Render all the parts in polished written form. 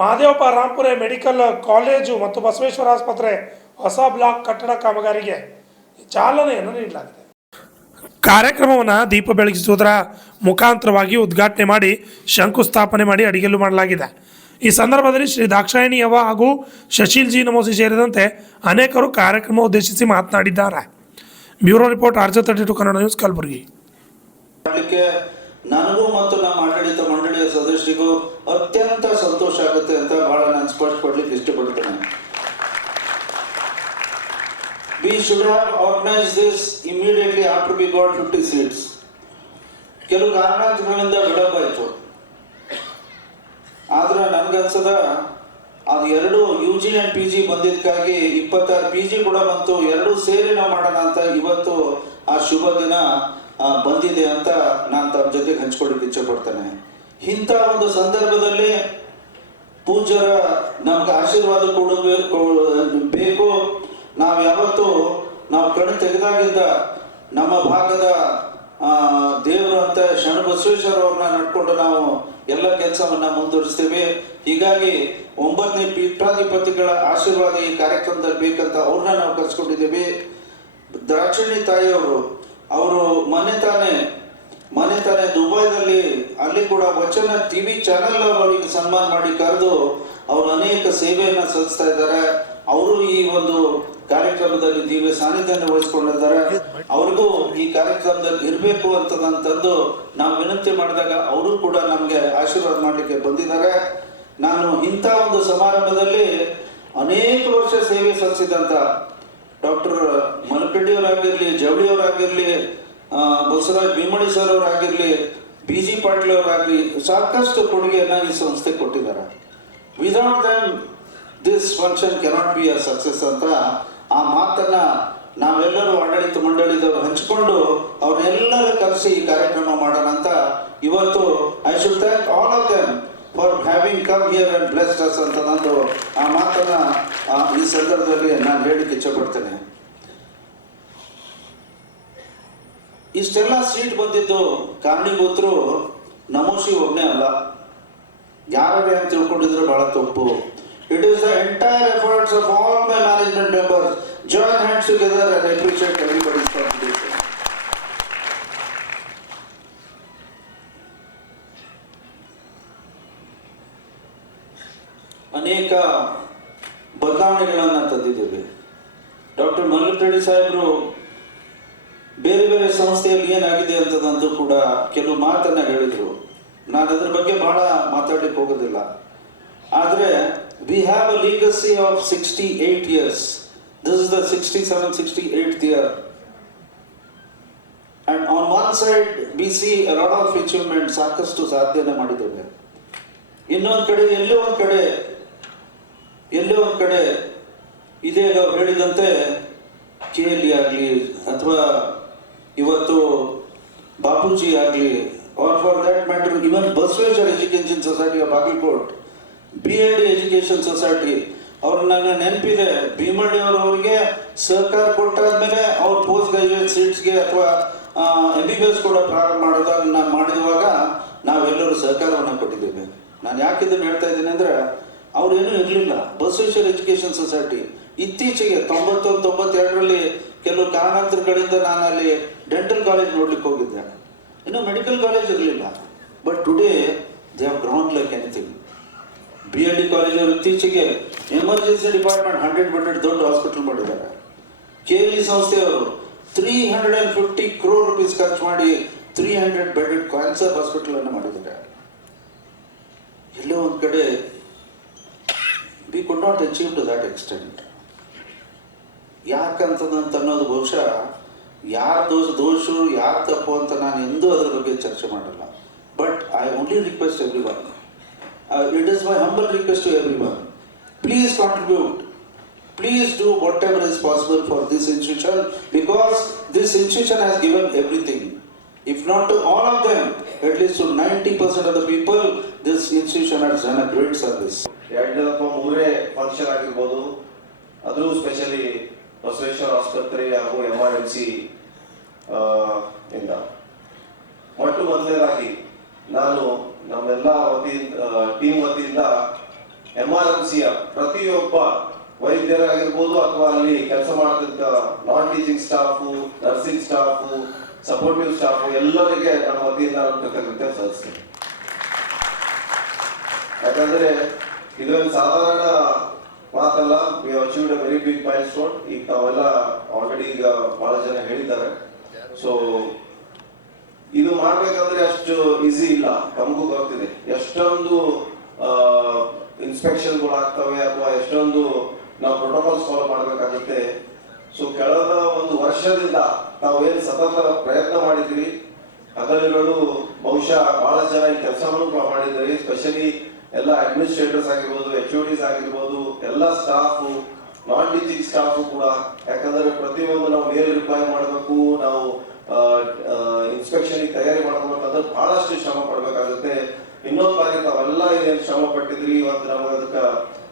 Mahadevappa Rampure medical college ಮತ್ತು ಬಸವೇಶ್ವರ ಆಸ್ಪತ್ರೆ ಹೊಸ ಬ್ಲಾಕ್ ಕಟ್ಟಡ ಕಾಮಗಾರಿಗೆ ಚಾಲನೆಯನ್ನು ನೀಡಲಾಗಿದೆ. ಕಾರ್ಯಕ್ರಮವನ್ನು ದೀಪ ಬೆಳಗಿಸುವುದರ ಮುಖಾಂತರವಾಗಿ ಉದ್ಘಾಟನೆ ಮಾಡಿ ಶಂಕುಸ್ಥಾಪನೆ ಮಾಡಿ ಅಡಿಗಲ್ಲು ಮಾಡಲಾಗಿದೆ. ಈ ಸಂದರ್ಭದಲ್ಲಿ ಶ್ರೀ ದಾಕ್ಷಾಯಿಣಿ ಅವ್ವ ಹಾಗೂ ಶಶೀಲ್ ಜಿ ನಮೋಸಿ ಸೇರಿದಂತೆ ಅನೇಕರು ಕಾರ್ಯಕ್ರಮ ಉದ್ದೇಶಿಸಿ ಮಾತನಾಡಿದ್ದಾರೆ. Bureau report RJ32 Kannada news, Kalaburagi. ನನಗೂ ಮತ್ತು ನಮ್ಮ ಆಡಳಿತ ಮಂಡಳಿಯ ಸದಸ್ಯರಿಗೂ ಅತ್ಯಂತ ಸಂತೋಷ ಆಗುತ್ತೆ ಅಂತ ಬಹಳ ನಾನು ಸ್ಪಷ್ಟಪಡ್ಲಿಕ್ಕೆ ಇಷ್ಟಪಡ್ತೇನೆ. We should have organized this immediately after we got 50 seats. ಕೆಲವು ಕಾರಣಗಳಿಂದ ವಿಳಂಬ ಆದ್ರೆ ನನಗನ್ಸದ ಅದು ಎರಡು UG and PG ಬಂದಿದ್ದಕ್ಕಾಗಿ 26 PG ಕೂಡ ಬಂತು, ಎರಡು ಸೇರಿ ನಾವು ಮಾಡೋಣ ಅಂತ ಇವತ್ತು ಆ ಶುಭ ದಿನ ಬಂದಿದೆ ಅಂತ ನಾನು ತಮ್ಮ ಜೊತೆಗೆ ಹಂಚ್ಕೊಳ್ಳಿಕ್ಕೆ ಇಚ್ಛೆ ಪಡ್ತೇನೆ. ಇಂಥ ಒಂದು ಸಂದರ್ಭದಲ್ಲಿ ಪೂಜ್ಯರ ನಮ್ಗೆ ಆಶೀರ್ವಾದ ಬೇಕು. ನಾವು ಯಾವತ್ತು ನಾವು ಕಣ್ಣು ತೆಗೆದಾಗಿದ್ದ ನಮ್ಮ ಭಾಗದ ದೇವರು ಅಂತ ಶರಣಬಸವೇಶ್ವರ ಅವ್ರನ್ನ ನಡ್ಕೊಂಡು ನಾವು ಎಲ್ಲ ಕೆಲಸವನ್ನ ಮುಂದುವರಿಸ್ತೇವೆ. ಹೀಗಾಗಿ 9ನೇ ಪೀಠಾಧಿಪತಿಗಳ ಆಶೀರ್ವಾದ ಈ ಕಾರ್ಯಕ್ರಮದಲ್ಲಿ ಬೇಕಂತ ಅವ್ರನ್ನ ನಾವು ಕರ್ಸ್ಕೊಂಡಿದ್ದೇವೆ. ದಾಕ್ಷಿಣಿ ತಾಯಿಯವರು ಅವರು ಮನೆ ತಾನೇ ದುಬೈದಲ್ಲಿ ಅಲ್ಲಿ ಕೂಡ ವಚನ TV ಚಾನೆಲ್ ಅವರಿಗೆ ಸನ್ಮಾನ ಮಾಡಿ ಕರೆದು ಅವರು ಅನೇಕ ಸೇವೆಯನ್ನ ಸಲ್ಲಿಸ್ತಾ ಇದ್ದಾರೆ. ಅವರು ಈ ಒಂದು ಕಾರ್ಯಕ್ರಮದಲ್ಲಿ ದಿವ್ಯ ಸಾನ್ನಿಧ್ಯವನ್ನು ವಹಿಸಿಕೊಂಡಿದ್ದಾರೆ. ಅವ್ರಿಗೂ ಈ ಕಾರ್ಯಕ್ರಮದಲ್ಲಿ ಇರಬೇಕು ಅಂತ ನಾನು ತಂದು ನಾವು ವಿನಂತಿ ಮಾಡಿದಾಗ ಅವರು ಕೂಡ ನಮಗೆ ಆಶೀರ್ವಾದ ಮಾಡಲಿಕ್ಕೆ ಬಂದಿದ್ದಾರೆ. ನಾನು ಇಂಥ ಒಂದು ಸಮಾರಂಭದಲ್ಲಿ ಅನೇಕ ವರ್ಷ ಸೇವೆ ಸಲ್ಲಿಸಿದಂತ ಡಾಕ್ಟರ್ ಮಲಕಡ್ಡಿಯವರಾಗಿರ್ಲಿ, ಜವಳಿಯವರಾಗಿರ್ಲಿ, ಬಸವರಾಜ್ ಭೀಮಣಿ ಸರ್ ಅವರಾಗಿರ್ಲಿ, BG ಪಾಟೀಲ್ ಅವರಾಗ್ಲಿ ಸಾಕಷ್ಟು ಕೊಡುಗೆಯನ್ನ ಈ ಸಂಸ್ಥೆ ಕೊಟ್ಟಿದ್ದಾರೆ. Without them this function cannot be a success ಅಂತ ಆ ಮಾತನ್ನ ನಾವೆಲ್ಲರೂ ಆಡಳಿತ ಮಂಡಳಿದವರು ಹಂಚಿಕೊಂಡು ಅವ್ರನ್ನೆಲ್ಲರೂ ಕರೆಸಿ ಈ ಕಾರ್ಯಕ್ರಮ ಮಾಡೋಣ ಅಂತ ಇವತ್ತು I should thank all of them for having come here and blessed us ಅಂತ ನಂದು ಆ ಮಾತನ್ನ ಈ ಸಂದರ್ಭದಲ್ಲಿ ನಾನು ಹೇಳಿಕ್ಕೆ ಇಚ್ಛೆ ಪಡ್ತೇನೆ. ಇಷ್ಟೆಲ್ಲ ಸೀಟ್ ಬಂದಿದ್ದು ಕಾರಣೀಭೂತರು ನಮೋಶಿ ಒಬ್ಬನೇ ಅಲ್ಲ, ಯಾರೇ ಅಂತ ತಿಳ್ಕೊಂಡಿದ್ರೆ ಬಹಳ ತಪ್ಪು. It is the entire efforts of all my management members. Join hands together and appreciate everybody's contribution. ಅನೇಕ ಬದಲಾವಣೆಗಳನ್ನು ತಂದಿದ್ದೇವೆ. ಡಾಕ್ಟರ್ ಮಲ್ಲಿಕರೆಡ್ಡಿ ಸಾಹೇಬರು ಬೇರೆ ಬೇರೆ ಸಂಸ್ಥೆಯಲ್ಲಿ ಏನಾಗಿದೆ ಅಂತದಂತೂ ಕೂಡ ಕೆಲವು ಮಾತನ್ನ ಹೇಳಿದ್ರು. ನಾನು ಅದ್ರ ಬಗ್ಗೆ ಬಹಳ ಮಾತಾಡ್ಲಿಕ್ಕೆ ಹೋಗೋದಿಲ್ಲ. ಆದ್ರೆ we have a legacy of 68 years. This is the 68th year. And on one side we see a lot of achievements, ಸಾಕಷ್ಟು ಸಾಧನೆ ಮಾಡಿದ್ದೇವೆ. ಇನ್ನೊಂದು ಕಡೆ ಎಲ್ಲೋ ಒಂದು ಕಡೆ ಇದೇ ಅವ್ರು ಹೇಳಿದಂತೆ KLE ಆಗಲಿ ಅಥವಾ ಇವತ್ತು ಬಾಪೂಜಿ ಆಗಲಿ or for that matter even Basaveshwara education society of Bagalkot, BLD education society ಅವ್ರು ನನ್ನ ನೆನಪಿದೆ. ಭೀಮಳ್ಳಿ ಅವರವರಿಗೆ ಸಹಕಾರ ಕೊಟ್ಟಾದ್ಮೇಲೆ ಅವ್ರ ಪೋಸ್ಟ್ ಗ್ರಾಜುಯೇಟ್ ಸೀಟ್ಸ್ಗೆ ಅಥವಾ MBBS ಕೂಡ ಪ್ರಾರಂಭ ಮಾಡಿರುವಾಗ ನಾವೆಲ್ಲರೂ ಸಹಕಾರವನ್ನು ಕೊಟ್ಟಿದ್ದೇವೆ. ನಾನು ಯಾಕೆ ಇದನ್ನು ಹೇಳ್ತಾ ಇದ್ದೀನಿ ಅಂದ್ರೆ ಅವ್ರೇನೂ ಇರಲಿಲ್ಲ ಬಸವೇಶ್ವರ ಎಜುಕೇಶನ್ ಸೊಸೈಟಿ. ಇತ್ತೀಚೆಗೆ 91-92ರಲ್ಲಿ ಕೆಲವು ಕಾರಣಾಂತರಗಳಿಂದ ನಾನು ಅಲ್ಲಿ ಡೆಂಟಲ್ ಕಾಲೇಜ್ ನೋಡ್ಲಿಕ್ಕೆ ಹೋಗಿದ್ದೆ. ಇನ್ನು ಮೆಡಿಕಲ್ ಕಾಲೇಜ್ ಇರಲಿಲ್ಲ. But today they have ground like anything. BLD college ಅವರು ಇತ್ತೀಚೆಗೆ ಎಮರ್ಜೆನ್ಸಿ ಡಿಪಾರ್ಟ್ಮೆಂಟ್ 100 ಬೆಡ್ ದೊಡ್ಡ ಹಾಸ್ಪಿಟಲ್ ಮಾಡಿದ್ದಾರೆ. KLE ಸಂಸ್ಥೆಯವರು 350 crore rupees ಖರ್ಚು ಮಾಡಿ 300 ಬೆಡ್ ಕ್ಯಾನ್ಸರ್ ಹಾಸ್ಪಿಟಲ್ ಅನ್ನು ಮಾಡಿದ್ದಾರೆ. ಎಲ್ಲೋ ಒಂದು ಕಡೆ we could not achieve to that extent. ಯಾಕಂತಂತ ಅನ್ನೋದು ಬಹುಶಃ ಯಾರ ದೋಷ ಯಾರ ತಪ್ಪು ಅಂತ ನಾನು ಎಂದೂ ಅದರ ಬಗ್ಗೆ ಚರ್ಚೆ ಮಾಡಲ್ಲ. But I only request everyone, it is my humble request to everyone, please contribute, please do whatever is possible for this institution, because this institution has given everything. If not to all of them, at least to 90% of the people, this institution has done a great service. ಮೂರೇ function ಆಗಿರ್ಬೋದು, ಅದು specially Basaveshwara ಆಸ್ಪತ್ರೆ ಹಾಗೂ MRMC ಇಂದ ಮೊಟ್ಟ ಮೊದಲನೇದಾಗಿ ನಾನು ನಮ್ಮೆಲ್ಲ ಟೀಮ್ ವತಿಯಿಂದ MRMC ಪ್ರತಿಯೊಬ್ಬ ವೈದ್ಯರಾಗಿರ್ಬೋದು ಅಥವಾ ಅಲ್ಲಿ ಕೆಲಸ ಮಾಡ್ತಿದ್ದ ನಾನ್ teaching staff, nursing staff, supportive staff ಎಲ್ಲರಿಗೆ ನಮ್ಮ ವತಿಯಿಂದ ನಾನು ಕೃತಜ್ಞತೆ ಸಲ್ಲಿಸ್ತೀನಿ. ಯಾಕಂದ್ರೆ ಇದೊಂದು ಸಾಧಾರಣ ಮಾತಲ್ಲ. We achieved a very big milestone. ಈಗ ತಾವೆಲ್ಲ ಆಲ್ರೆಡಿ ಈಗ ಬಹಳ ಜನ ಹೇಳಿದ್ದಾರೆ. ಸೊ ಇದು ಮಾಡ್ಬೇಕಂದ್ರೆ ಅಷ್ಟು ಈಸಿ ಇಲ್ಲ, ತಮಗೂ ಗೊತ್ತಿದೆ. ಎಷ್ಟೊಂದು ಇನ್ಸ್ಪೆಕ್ಷನ್ಗಳು ಆಗ್ತವೆ ಅಥವಾ ಎಷ್ಟೊಂದು ನಾವು ಪ್ರೋಟೋಕಾಲ್ಸ್ ಫಾಲೋ ಮಾಡ್ಬೇಕಾಗುತ್ತೆ. ಸೊ ಕಳೆದ ಒಂದು ವರ್ಷದಿಂದ ತಾವೇನು ಸತತ ಪ್ರಯತ್ನ ಮಾಡಿದ್ರಿ, ಅದರಲ್ಲೂ ಬಹುಶಃ ಬಹಳ ಜನ ಈ ಕೆಲಸವನ್ನು ಮಾಡಿದ್ರಿ. ಸ್ಪೆಷಲಿ ಎಲ್ಲ ಅಡ್ಮಿನಿಸ್ಟ್ರೇಟರ್ಸ್ ಆಗಿರ್ಬೋದು, HODs ಆಗಿರ್ಬೋದು, ಎಲ್ಲ ಸ್ಟಾಫು, ನಾನ್ ಟೀಚಿಂಗ್ ಸ್ಟಾಫು ಕೂಡ. ಯಾಕಂದ್ರೆ ಪ್ರತಿಯೊಂದು ನಾವು ಮೇಲ್ ರಿಪ್ಲೈ ಮಾಡಬೇಕು, ನಾವು ಇನ್ಸ್ಪೆಕ್ಷನ್ ತಯಾರಿ ಮಾಡಬೇಕು ಅಂದ್ರೆ ಬಹಳಷ್ಟು ಶ್ರಮ ಪಡ್ಬೇಕಾಗುತ್ತೆ. ಇನ್ನೊಂದು ಬಾರಿ ತಾವೆಲ್ಲ ಏನೇನು ಶ್ರಮ ಪಟ್ಟಿದ್ರಿ, ಇವತ್ತು ನಮಗೆ ಅದಕ್ಕೆ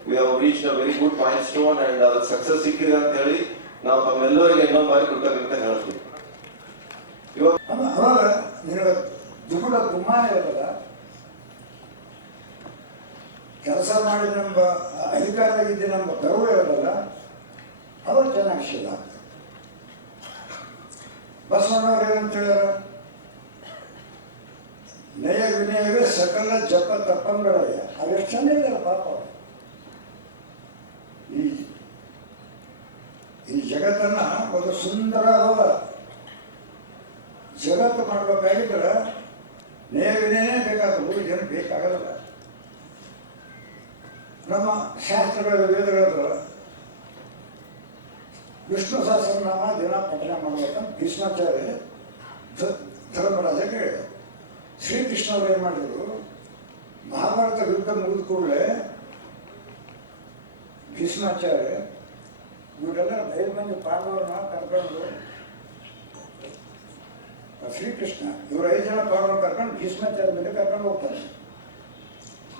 we have reached a very good milestone and ಅದಕ್ಕೆ ಸಕ್ಸಸ್ ಸಿಕ್ಕಿದೆ ಅಂತ ಹೇಳಿ ನಾವು ತಮ್ಮೆಲ್ಲರಿಗೆ ಇನ್ನೊಂದು ಬಾರಿ ಕೃತಜ್ಞತೆ ಹೇಳ್ತೀವಿ. ಅವಾಗ ನಿನಗೆ ದುಗುಡ ಗುಮ್ಮಾನ ಇರೋಲ್ಲ, ಕೆಲಸ ಮಾಡಿದ ನಮ್ಮ ಅಧಿಕಾರದಾಗಿದ್ದ ನಮ್ಮ ಗೌರವ ಇರೋಲ್ಲ, ಅವಾಗ ಚೆನ್ನಾಗಿ ಶೀಲ ಆಗ್ತದೆ. ಬಸವಣ್ಣವ್ರು ಏನಂತ ಹೇಳ್ಯಾರ, ನಯ ವಿನಯವೇ ಸಕಲ ಜಪ ತಪ್ಪಂಗಳಯ್ಯ. ಅವೆಷ್ಟು ಚಂದ ಇದ್ದಾರೆ ಪಾಪ. ಈ ಜಗತ್ತನ್ನ ಒಂದು ಸುಂದರವಾದ ಜಗತ್ತು ಮಾಡಬೇಕಾಗಿದ್ರೆ ನಯ ವಿನಯನೇ ಬೇಕಾದ ಏನು ಬೇಕಾಗಲ್ಲ. ನಮ್ಮ ಶಾಸ್ತ್ರಗಳ ವೇದಗಳ ವಿಷ್ಣು ಸಹಸ್ರನಾಮ ದಿನ ಪಠಣ ಮಾಡ್ಬೇಕಂತ ಭೀಷ್ಮಾಚಾರ್ಯ ಧರ್ಮರಾಜ ಹೇಳಿದರು. ಶ್ರೀಕೃಷ್ಣ ಅವರು ಏನು ಮಾಡಿದರು, ಮಹಾಭಾರತ ಯುದ್ಧ ಮುಗಿದ ಕೂಡಲೇ ಭೀಷ್ಮಾಚಾರ್ಯ ಇವರೆಲ್ಲ 5 ಮಂದಿ ಪಾಂಡವರನ್ನ ಕರ್ಕೊಂಡು, ಶ್ರೀಕೃಷ್ಣ ಇವರು 5 ಜನ ಪಾಂಡವರನ್ನ ಕರ್ಕೊಂಡು ಭೀಷ್ಮಾಚಾರ್ಯ ಮೇಲೆ ಕರ್ಕೊಂಡು ಹೋಗ್ತಾನೆ.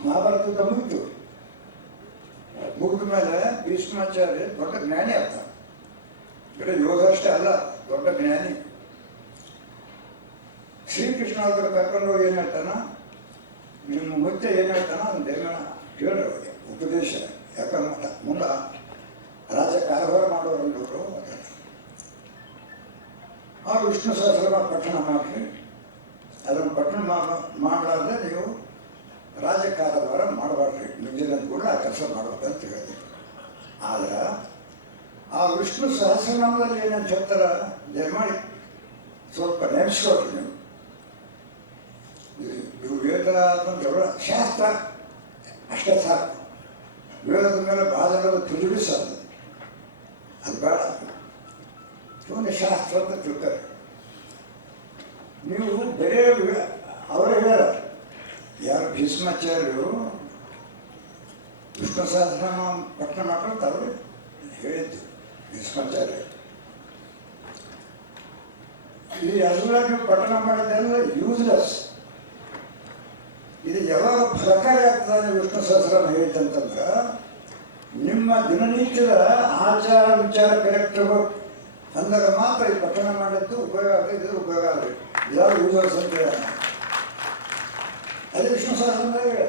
ಮಹಾಭಾರತ ಯುದ್ಧ ಮುಗಿತು. ಮುಗಿದ ಮೇಲೆ ಭೀಷ್ಮಾಚಾರ್ಯ ದೊಡ್ಡ ಜ್ಞಾನಿ ಆಗ್ತಾನೆ. ಬರೀ ಯೋಗ ಅಷ್ಟೇ ಅಲ್ಲ, ದೊಡ್ಡ ಜ್ಞಾನಿ. ಶ್ರೀಕೃಷ್ಣ ಅವ್ರ ಕರ್ಕೊಂಡು ಹೋಗಿ ಏನು ಹೇಳ್ತಾನ, ನಿಮ್ಮ ಮುಚ್ಚೆ ಏನು ಹೇಳ್ತಾನ ಅದನ್ನ ಕೇಳೋರಿಗೆ ಉಪದೇಶ. ಯಾಕಂದ್ರೆ ಮುಂದೆ ರಾಜ ಕಾರ್ಯಭಾರ ಮಾಡೋರು ಆ ವಿಷ್ಣು ಸಹಸ್ರನಾಮ ಪಠಣ ಮಾಡಿ, ಅದನ್ನು ಪಠಣ ಮಾಡಲಾರ್ದೆ ನೀವು ರಾಜ ಕಾರ್ಯಭಾರ ಮಾಡಬಾರ್ರಿ, ಮುಂಜಾನೆ ಕೂಡ ಆ ಕೆಲಸ ಮಾಡ್ಬೇಕಂತ ಹೇಳಿದ್ರು. ಆದ್ರೆ ಆ ವಿಷ್ಣು ಸಹಸ್ರನಾಮದಲ್ಲಿ ಏನಂತ ಹೇಳ್ತಾರ, ದಯಮಾಡಿ ಸ್ವಲ್ಪ ನೆನೆಸ್ಕೊಳ್ರಿ ನೀವು. ಇವು ವೇದ ಜಗಳ ಶಾಸ್ತ್ರ ಅಷ್ಟೇ ಸಾಕು. ವೇದದ ಮೇಲೆ ಬಾಧಗಳು ತಿಳಿಸಾದು ಅದು ಬೇಡ. ಇವನು ಶಾಸ್ತ್ರ ಅಂತ ತಿಳ್ತಾರೆ. ನೀವು ಬೇರೆ ಅವರೇ ಹೇಳ್ಯಾರ, ಯಾರು ಭೀಷ್ಮಾಚಾರ್ಯರು ವಿಷ್ಣು ಸಹಸ್ರನಾಮ ಪಠಣ ಮಾಡ್ತಾರೆ ಹೇಳಿದ್ದು ಭೀಷ್ಮಾಚಾರ್ಯ. ಈ ಎಲ್ಲ ನೀವು ಪಠಣ ಮಾಡಿದೆಲ್ಲ ಯೂಸ್ಲೆಸ್. ಇದು ಯಾವಾಗ ಫಲಕಾರಿ ಆಗ್ತದೆ ವಿಷ್ಣು ಸಹಸ್ರನಾಮ ಹೇಳಿದಂತಂದ್ರೆ, ನಿಮ್ಮ ದಿನನಿತ್ಯದ ಆಚಾರ ವಿಚಾರ ಕರೆಕ್ಟ್ ಅಂದಾಗ ಮಾತ್ರ ಈ ಪಠಣ ಮಾಡಿದ್ದು ಉಪಯೋಗ ಆಗ್ತದೆ, ಇದ್ರ ಉಪಯೋಗ ಆಗಲಿ. ಯಾವ ಯೂಸರ್ಸ್ ಅಂತ ಅದೇ ವಿಷ್ಣು ಸಹಸ್ರನಾಮ ಹೇಳಿ